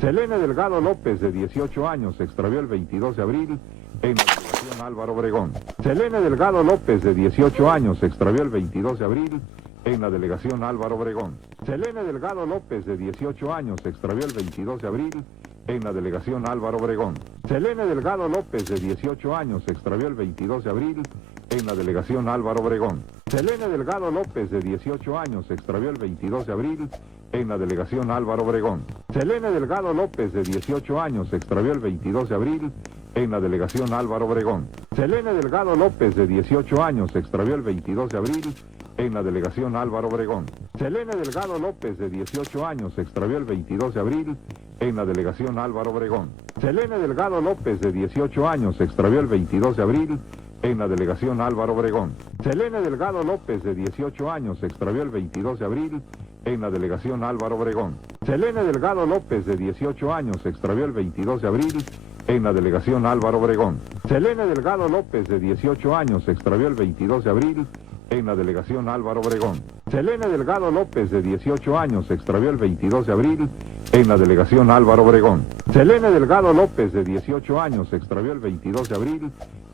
Selene Delgado López, de 18 años, se extravió el 22 de abril en la delegación Álvaro Obregón. Selene Delgado López, de 18 años, se extravió el 22 de abril en la delegación Álvaro Obregón. Selene Delgado López, de 18 años, se extravió el 22 de abril en la delegación Álvaro Obregón. Selene Delgado López, de 18 años, se extravió el 22 de abril en la delegación Álvaro Obregón. Selene Delgado López, de 18 años, se extravió el 22 de abril en la delegación Álvaro Obregón. Selene Delgado López, de 18 años, se extravió el 22 de abril en la delegación Álvaro Obregón. Selene Delgado López, de 18 años, se extravió el 22 de abril en la delegación Álvaro Obregón. Selene Delgado López, de 18 años, se extravió el 22 de abril en la delegación Álvaro Obregón. Selene Delgado López, de 18 años, se extravió el 22 de abril en la delegación Álvaro Obregón. Selene Delgado López, de 18 años, se extravió el 22 de abril en la delegación Álvaro Obregón. Selene Delgado López, de 18 años, se extravió el 22 de abril en la delegación Álvaro Obregón. Selene Delgado López, de 18 años, se extravió el 22 de abril en la delegación Álvaro Obregón. Selene Delgado López, de 18 años, se extravió el 22 de abril en la delegación Álvaro Obregón. Selene Delgado López, de 18 años, se extravió el 22 de abril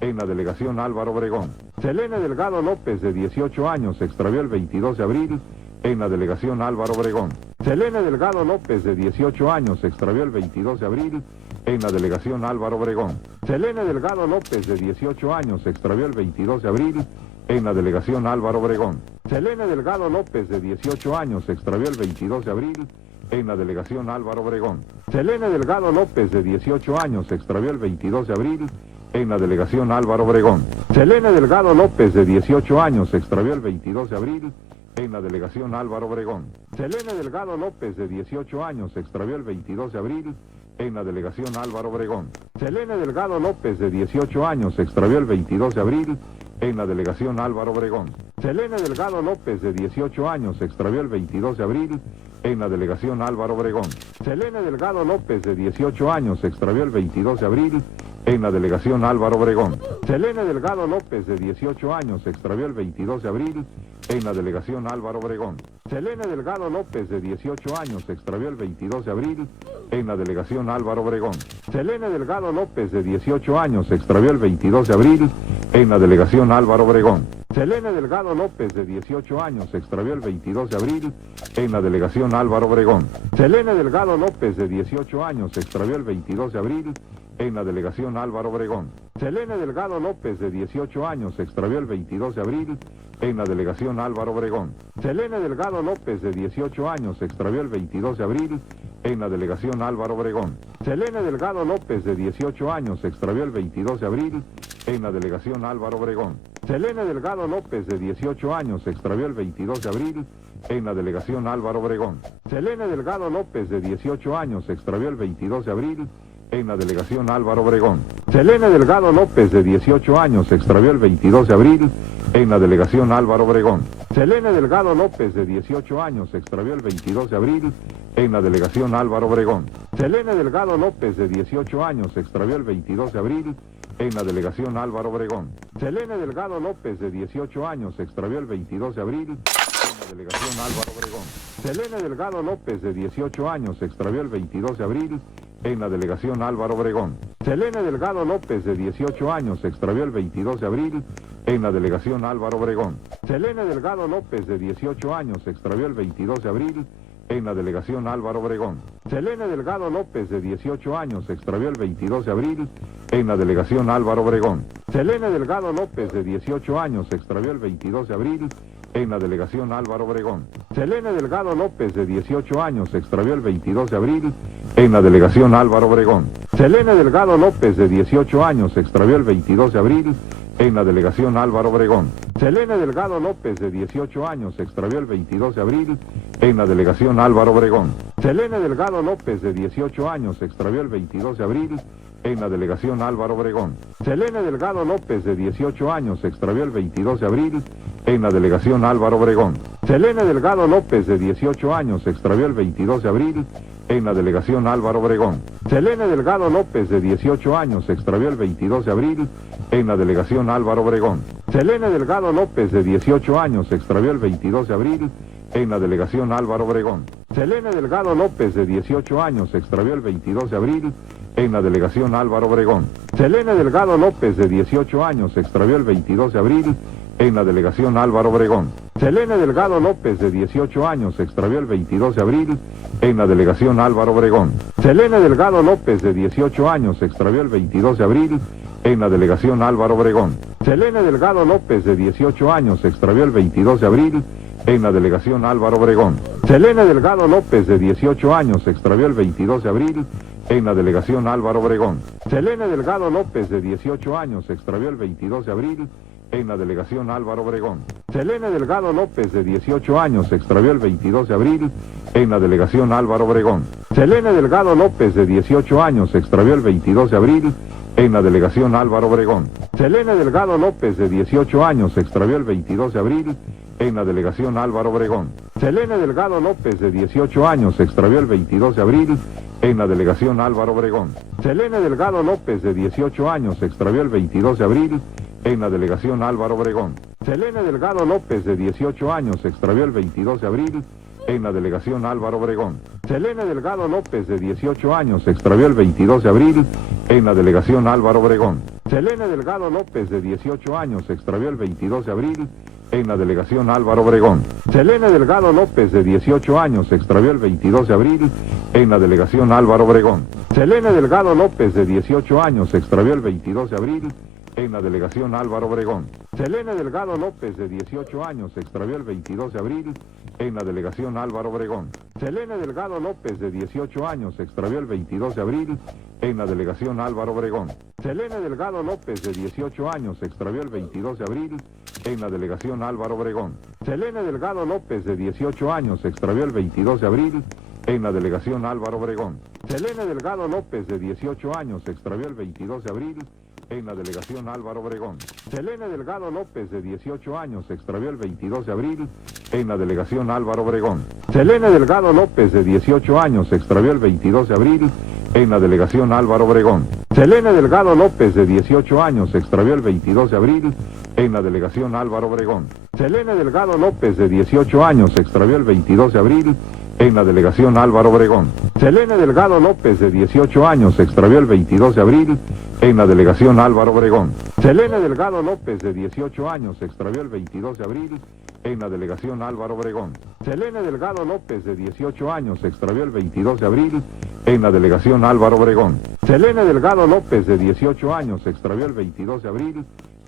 en la delegación Álvaro Obregón. Selene Delgado López, de 18 años, se extravió el 22 de abril en la delegación Álvaro Obregón. Selene Delgado López, de 18 años, se extravió el 22 de abril en la delegación Álvaro Obregón. Selene Delgado López, de 18 años, se extravió el 22 de abril en la delegación Álvaro Obregón. Selene Delgado López, de 18 años, se extravió el 22 de abril en la delegación Álvaro Obregón. Selene Delgado López, de 18 años, se extravió el 22 de abril en la delegación Álvaro Obregón. Selene Delgado López, de 18 años, se extravió el 22 de abril en la delegación Álvaro Obregón. Selene Delgado López, de 18 años, se extravió el 22 de abril en la delegación Álvaro Obregón. Selene Delgado López, de 18 años, se extravió el 22 de abril en la delegación Álvaro Obregón. Selene Delgado López, de 18 años, se extravió el 22 de abril en la delegación Álvaro Obregón. Selene Delgado López, de 18 años, se extravió el 22 de abril en la delegación Álvaro Obregón. Selene Delgado López, de 18 años, se extravió el 22 de abril en la delegación Álvaro Obregón. Selene Delgado López, de 18 años, se extravió el 22 de abril en la delegación Álvaro Obregón. Selene Delgado López, de 18 años, se extravió el 22 de abril en la delegación Álvaro Obregón. Selene Delgado López, de 18 años, se extravió el 22 de abril en la delegación Álvaro Obregón. Selene Delgado López, de 18 años, se extravió el 22 de abril en la delegación Álvaro Obregón. Selene Delgado López, de 18 años, se extravió el 22 de abril en la delegación Álvaro Obregón. Selene Delgado López, de 18 años, se extravió el 22 de abril en la delegación Álvaro Obregón. Selene Delgado López, de 18 años, se extravió el 22 de abril en la delegación Álvaro Obregón. Selene Delgado López, de 18 años, se extravió el 22 de abril en la delegación Álvaro Obregón. Selene Delgado López, de 18 años, se extravió el 22 de abril en la delegación Álvaro Obregón. Selene Delgado López, de 18 años, se extravió el 22 de abril en la delegación Álvaro Obregón. Selene Delgado López, de 18 años, se extravió el 22 de abril en la delegación Álvaro Obregón. Selene Delgado López, de 18 años, se extravió el 22 de abril en la delegación Álvaro Obregón. Selene Delgado López, de 18 años, se extravió el 22 de abril en la delegación Álvaro Obregón. Selene Delgado López, de 18 años, se extravió el 22 de abril en la delegación Álvaro Obregón. Selene Delgado López, de 18 años, se extravió el 22 de abril en la delegación Álvaro Obregón. Selene Delgado López, de 18 años, se extravió el 22 de abril en la delegación Álvaro Obregón. Selene Delgado López, de 18 años, se extravió el 22 de abril en la delegación Álvaro Obregón. Selene Delgado López, de 18 años, se extravió el 22 de abril en la delegación Álvaro Obregón. Selene Delgado López, de 18 años, se extravió el 22 de abril en la delegación Álvaro Obregón. Selene Delgado López, de 18 años, se extravió el 22 de abril en la delegación Álvaro Obregón. Selene Delgado López, de 18 años, se extravió el 22 de abril en la delegación Álvaro Obregón. Selene Delgado López, de 18 años, se extravió el 22 de abril en la delegación Álvaro Obregón. Selene Delgado López, de 18 años, se extravió el 22 de abril en la delegación Álvaro Obregón. Selene Delgado López, de 18 años, se extravió el 22 de abril en la delegación Álvaro Obregón. Selene Delgado López, de 18 años, se extravió el 22 de abril en la delegación Álvaro Obregón. Selene Delgado López, de 18 años, se extravió el 22 de abril en la delegación Álvaro Obregón. Selene Delgado López, de 18 años, se extravió el 22 de abril en la delegación Álvaro Obregón. Selene Delgado López, de 18 años, se extravió el 22 de abril en la delegación Álvaro Obregón. Selene Delgado López, de 18 años, se extravió el 22 de abril en la delegación Álvaro Obregón. Selene Delgado López, de 18 años, se extravió el 22 de abril en la delegación Álvaro Obregón. Selene Delgado López, de 18 años, se extravió el 22 de abril en la delegación Álvaro Obregón. Selene Delgado López, de 18 años, se extravió el 22 de abril en la delegación Álvaro Obregón. Selene Delgado López, de 18 años, se extravió el 22 de abril en la delegación Álvaro Obregón. Selene Delgado López, de 18 años, se extravió el 22 de abril en la delegación Álvaro Obregón. Selene Delgado López, de 18 años, se extravió el 22 de abril en la delegación Álvaro Obregón. Selene Delgado López, de 18 años, se extravió el 22 de abril en la delegación Álvaro Obregón. Selene Delgado López, de 18 años, se extravió el 22 de abril en la delegación Álvaro Obregón. Selene Delgado López, de 18 años, se extravió el 22 de abril en la delegación Álvaro Obregón. Selene Delgado López, de 18 años, se extravió el 22 de abril en la delegación Álvaro Obregón. Selene Delgado López, de 18 años, se extravió el 22 de abril en la delegación Álvaro Obregón. Selene Delgado López, de 18 años, se extravió el 22 de abril en la delegación Álvaro Obregón. Selene Delgado López, de 18 años, se extravió el 22 de abril en la delegación Álvaro Obregón. Selene Delgado López, de 18 años, se extravió el 22 de abril en la delegación Álvaro Obregón. Selene Delgado López, de 18 años, se extravió el 22 de abril en la delegación Álvaro Obregón. Selene Delgado López, de 18 años, se extravió el 22 de abril en la delegación Álvaro Obregón. Selene Delgado López, de 18 años, se extravió el 22 de abril en la delegación Álvaro Obregón. Selene Delgado López, de 18 años, se extravió el 22 de abril en la delegación Álvaro Obregón. Selene Delgado López, de 18 años, se extravió el 22 de abril en la delegación Álvaro Obregón. Selene Delgado López, de 18 años, se extravió el 22 de abril en la delegación Álvaro Obregón. Selene Delgado López, de 18 años, se extravió el 22 de abril en la delegación Álvaro Obregón. Selene Delgado López, de 18 años, se extravió el 22 de abril en la delegación Álvaro Obregón. Selene Delgado López, de 18 años, se extravió el 22 de abril en la delegación Álvaro Obregón. Selene Delgado López, de 18 años, se extravió el 22 de abril en la delegación Álvaro Obregón. Selene Delgado López, de 18 años, se extravió el 22 de abril en la delegación Álvaro Obregón. Selene Delgado López, de 18 años, se extravió el 22 de abril en la delegación Álvaro Obregón. Selene Delgado López, de 18 años, se extravió el 22 de abril en la delegación Álvaro Obregón. Selene Delgado López, de 18 años, se extravió el 22 de abril en la delegación Álvaro Obregón. Selene Delgado López, de 18 años, se extravió el 22 de abril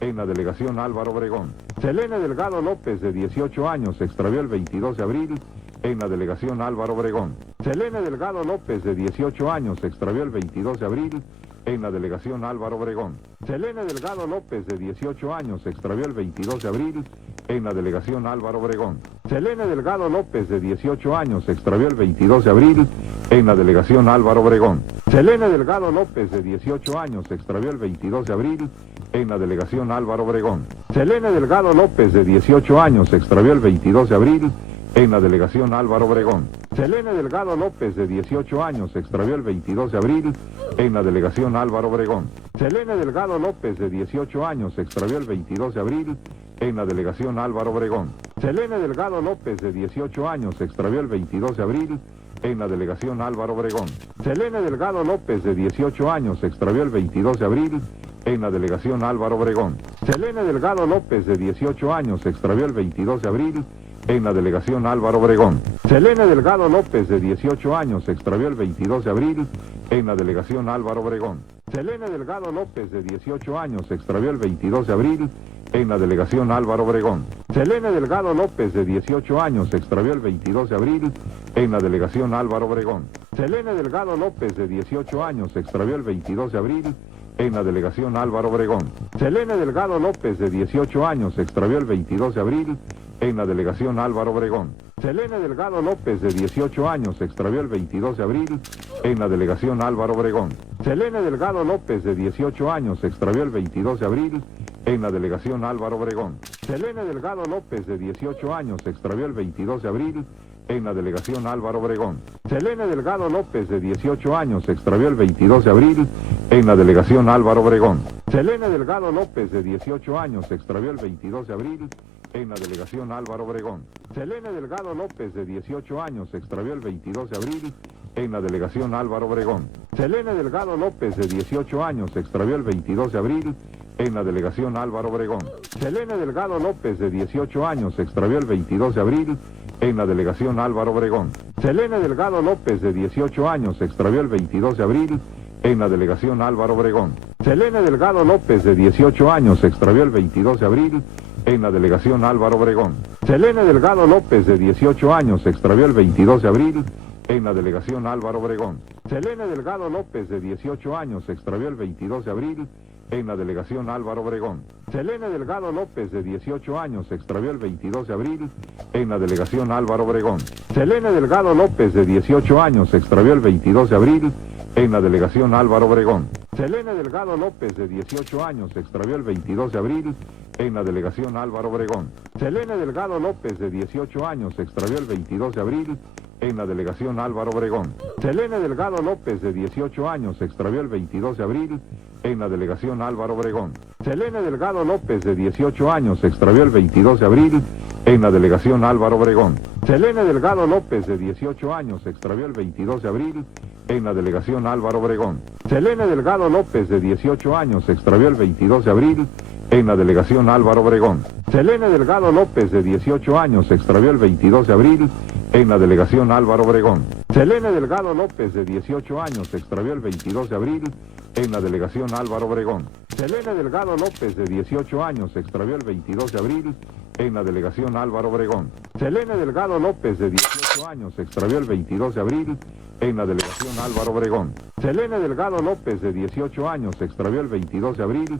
en la delegación Álvaro Obregón. Selene Delgado López, de 18 años, se extravió el 22 de abril en la delegación Álvaro Obregón. Selene Delgado López, de 18 años, se extravió el 22 de abril en la delegación Álvaro Obregón. Selene Delgado López, de 18 años, se extravió el 22 de abril en la delegación Álvaro Obregón. Selene Delgado López, de 18 años, se extravió el 22 de abril en la delegación Álvaro Obregón. Selene Delgado López, de 18 años, se extravió el 22 de abril en la delegación Álvaro Obregón. Selene Delgado López, de 18 años, se extravió el 22 de abril en la delegación Álvaro Obregón. Selene Delgado López, de 18 años, se extravió el 22 de abril en la delegación Álvaro Obregón. Selene Delgado López, de 18 años, se extravió el 22 de abril en la delegación Álvaro Obregón. Selene Delgado López, de 18 años, se extravió el 22 de abril en la delegación Álvaro Obregón. Selene Delgado López, de 18 años, se extravió el 22 de abril en la delegación Álvaro Obregón. Selene Delgado López, de 18 años, se extravió el 22 de abril en la delegación Álvaro Obregón. Selene Delgado López, de 18 años, se extravió el 22 de abril en la delegación Álvaro Obregón. Selene Delgado López, de 18 años, se extravió el 22 de abril en la delegación Álvaro Obregón. Selene Delgado López, de 18 años, se extravió el 22 de abril en la delegación Álvaro Obregón. Selene Delgado López, de 18 años, se extravió el 22 de abril en la delegación Álvaro Obregón. Selene Delgado López, de 18 años, se extravió el 22 de abril en la delegación Álvaro Obregón. Selene Delgado López, de 18 años, se extravió el 22 de abril en la delegación Álvaro Obregón. Selene Delgado López, de 18 años, se extravió el 22 de abril en la delegación Álvaro Obregón. Selene Delgado López, de 18 años, se extravió el 22 de abril en la delegación Álvaro Obregón. Selene Delgado López, de 18 años, se extravió el 22 de abril en la delegación Álvaro Obregón. Selene Delgado López, de 18 años, se extravió el 22 de abril en la delegación Álvaro Obregón. Selene Delgado López, de 18 años, se extravió el 22 de abril en la delegación Álvaro Obregón. Selene Delgado López, de 18 años, se extravió el 22 de abril en la delegación Álvaro Obregón. Selene Delgado López, de 18 años, se extravió el 22 de abril en la delegación Álvaro Obregón. Selene Delgado López, de 18 años, se extravió el 22 de abril en la delegación Álvaro Obregón. Selene Delgado López, de 18 años, se extravió el 22 de abril en la delegación Álvaro Obregón. Selene Delgado López, de 18 años, se extravió el 22 de abril en la delegación Álvaro Obregón. Selene Delgado López, de 18 años, se extravió el 22 de abril en la delegación Álvaro Obregón. Selene Delgado López, de 18 años, se extravió el 22 de abril en la delegación Álvaro Obregón. Selene Delgado López, de 18 años, se extravió el 22 de abril en la delegación Álvaro Obregón. Selene Delgado López, de 18 años, se extravió el 22 de abril en la delegación Álvaro Obregón. Selene Delgado López, de 18 años, se extravió el 22 de abril en la delegación Álvaro Obregón. Selene Delgado López, de 18 años, se extravió el 22 de abril en la delegación Álvaro Obregón. Selene Delgado López, de 18 años, se extravió el 22 de abril en la delegación Álvaro Obregón. Selene Delgado López, de 18 años, se extravió el 22 de abril en la delegación Álvaro Obregón. Selene Delgado López, de 18 años, se extravió el 22 de abril en la delegación Álvaro Obregón. Selene Delgado López, de 18 años, se extravió el 22 de abril en la delegación Álvaro Obregón. Selene Delgado López, de 18 años, se extravió el 22 de abril en la delegación Álvaro Obregón. Selene Delgado López, de 18 años, se extravió el 22 de abril en la delegación Álvaro Obregón. Selene Delgado López, de 18 años, se extravió el 22 de abril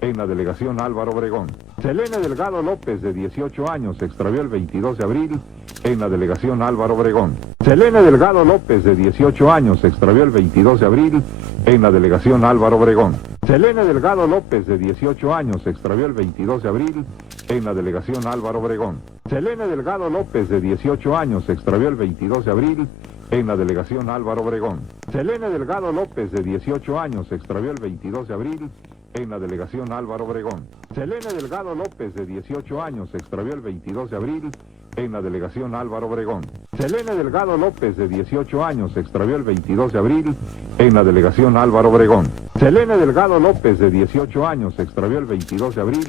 en la delegación Álvaro Obregón. Selene Delgado López, de 18 años, se extravió el 22 de abril en la delegación Álvaro Obregón. Selene Delgado López, de 18 años, se extravió el 22 de abril en la delegación Álvaro Obregón. Selene Delgado López, de 18 años, se extravió el 22 de abril en la delegación Álvaro Obregón. Selene Delgado López, de 18 años, se extravió el 22 de abril en la delegación Álvaro Obregón. Selene Delgado López, de 18 años, se extravió el 22 de abril en la delegación Álvaro Obregón. Selene Delgado López, de 18 años, se extravió el 22 de abril en la delegación Álvaro Obregón. Selene Delgado López, de 18 años, se extravió el 22 de abril en la delegación Álvaro Obregón. Selene Delgado López, de 18 años, se extravió el 22 de abril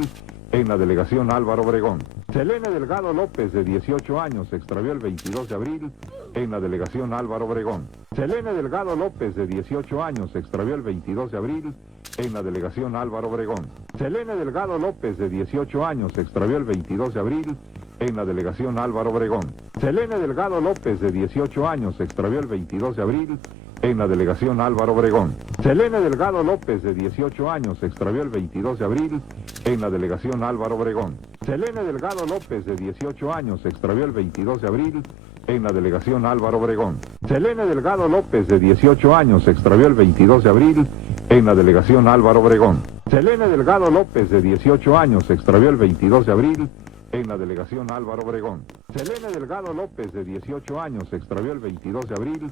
en la delegación Álvaro Obregón. Selene Delgado López, de 18 años, se extravió el 22 de abril en la delegación Álvaro Obregón. Selene Delgado López, de 18 años, se extravió el 22 de abril en la delegación Álvaro Obregón. Selene Delgado López, de 18 años, se extravió el 22 de abril en la delegación Álvaro Obregón. Selene Delgado López, de 18 años, se extravió el 22 de abril en la delegación Álvaro Obregón. Selene Delgado López, de 18 años, se extravió el 22 de abril en la delegación Álvaro Obregón. Selene Delgado López, de 18 años, se extravió el 22 de abril en la delegación Álvaro Obregón. Selene Delgado López, de 18 años, se extravió el 22 de abril en la delegación Álvaro Obregón. Selene Delgado López, de 18 años, se extravió el 22 de abril en la delegación Álvaro Obregón. Selene Delgado López, de 18 años, se extravió el 22 de abril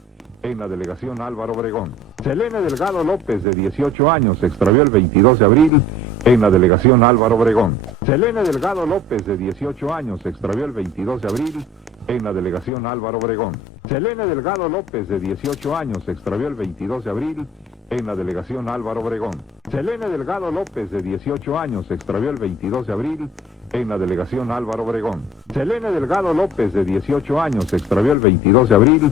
en la delegación Álvaro Obregón. Selene Delgado López, de 18 años, se extravió el 22 de abril en la delegación Álvaro Obregón. Selene Delgado López, de 18 años, se extravió el 22 de abril en la delegación Álvaro Obregón. Selene Delgado López, de 18 años, se extravió el 22 de abril en la delegación Álvaro Obregón. Selene Delgado López, de 18 años, se extravió el 22 de abril en la delegación Álvaro Obregón. Selene Delgado López, de 18 años, se extravió el 22 de abril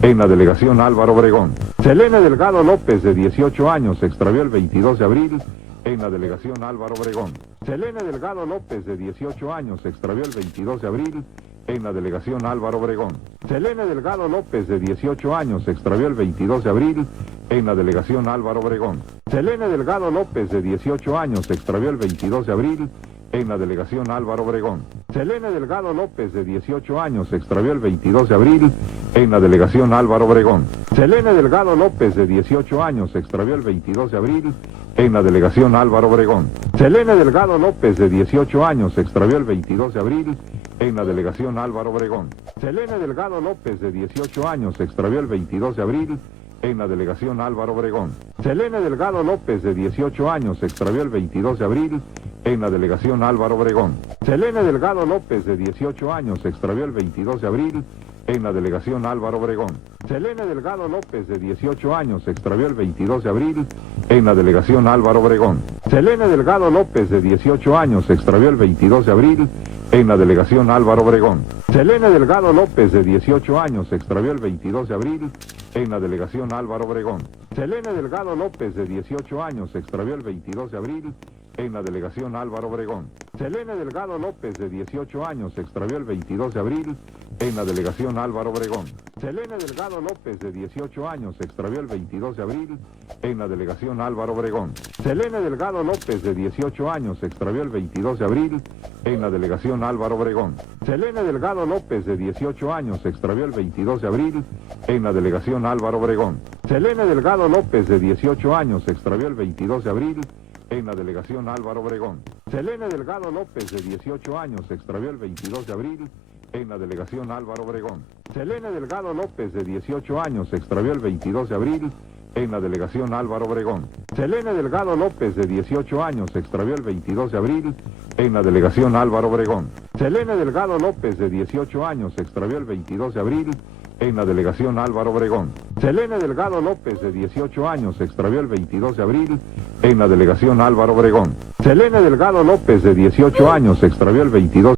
en la delegación Álvaro Obregón. Selene Delgado López, de 18 años, se extravió el 22 de abril en la delegación Álvaro Obregón. Selene Delgado López, de 18 años, se extravió el 22 de abril en la delegación Álvaro Obregón. Selene Delgado López, de 18 años, se extravió el 22 de abril en la delegación Álvaro Obregón. Selene Delgado López, de 18 años, se extravió el 22 de abril en la delegación Álvaro Obregón. Selene Delgado López, de 18 años, se extravió el 22 de abril en la delegación Álvaro Obregón. Selene Delgado López, de 18 años, se extravió el 22 de abril en la delegación Álvaro Obregón. Selene Delgado López, de 18 años, se extravió el 22 de abril en la delegación Álvaro Obregón. Selene Delgado López, de 18 años, se extravió el 22 de abril en la delegación Álvaro Obregón. Selene Delgado López, de 18 años, se extravió el 22 de abril en la delegación Álvaro Obregón. Selene Delgado López, de 18 años, se extravió el 22 de abril en la delegación Álvaro Obregón. Selene Delgado López, de 18 años, se extravió el 22 de abril en la delegación Álvaro Obregón. Selene Delgado López, de 18 años, se extravió el 22 de abril en la delegación Álvaro Obregón. Selene Delgado López, de 18 años, se extravió el 22 de abril en la delegación Álvaro Obregón. Selene Delgado López, de 18 años, se extravió el 22 de abril en la delegación Álvaro Obregón. Selene Delgado López, de 18 años, se extravió el 22 de abril en la delegación Álvaro Obregón. Selene Delgado López, de 18 años, se extravió el 22 de abril en la delegación Álvaro Obregón. Selene Delgado López, de 18 años, se extravió el 22 de abril en la delegación Álvaro Obregón. Selene Delgado López, de 18 años, se extravió el 22 de abril en la delegación Álvaro Obregón. Selene Delgado López, de 18 años, se extravió el 22 de abril en la delegación Álvaro Obregón. Selene Delgado López, de 18 años, se extravió el 22 de abril en la delegación Álvaro Obregón. Selene Delgado López, de 18 años, se extravió el 22 de abril en la delegación Álvaro Obregón. Selene Delgado López, de 18 años, se extravió el 22 de abril en la delegación Álvaro Obregón. Selene Delgado López, de 18 años, se extravió el 22 de abril en la delegación Álvaro Obregón. Selene Delgado López, de 18 años, se extravió el 22 de abril en la delegación Álvaro Obregón. Selene Delgado López, de 18 años, se extravió el 22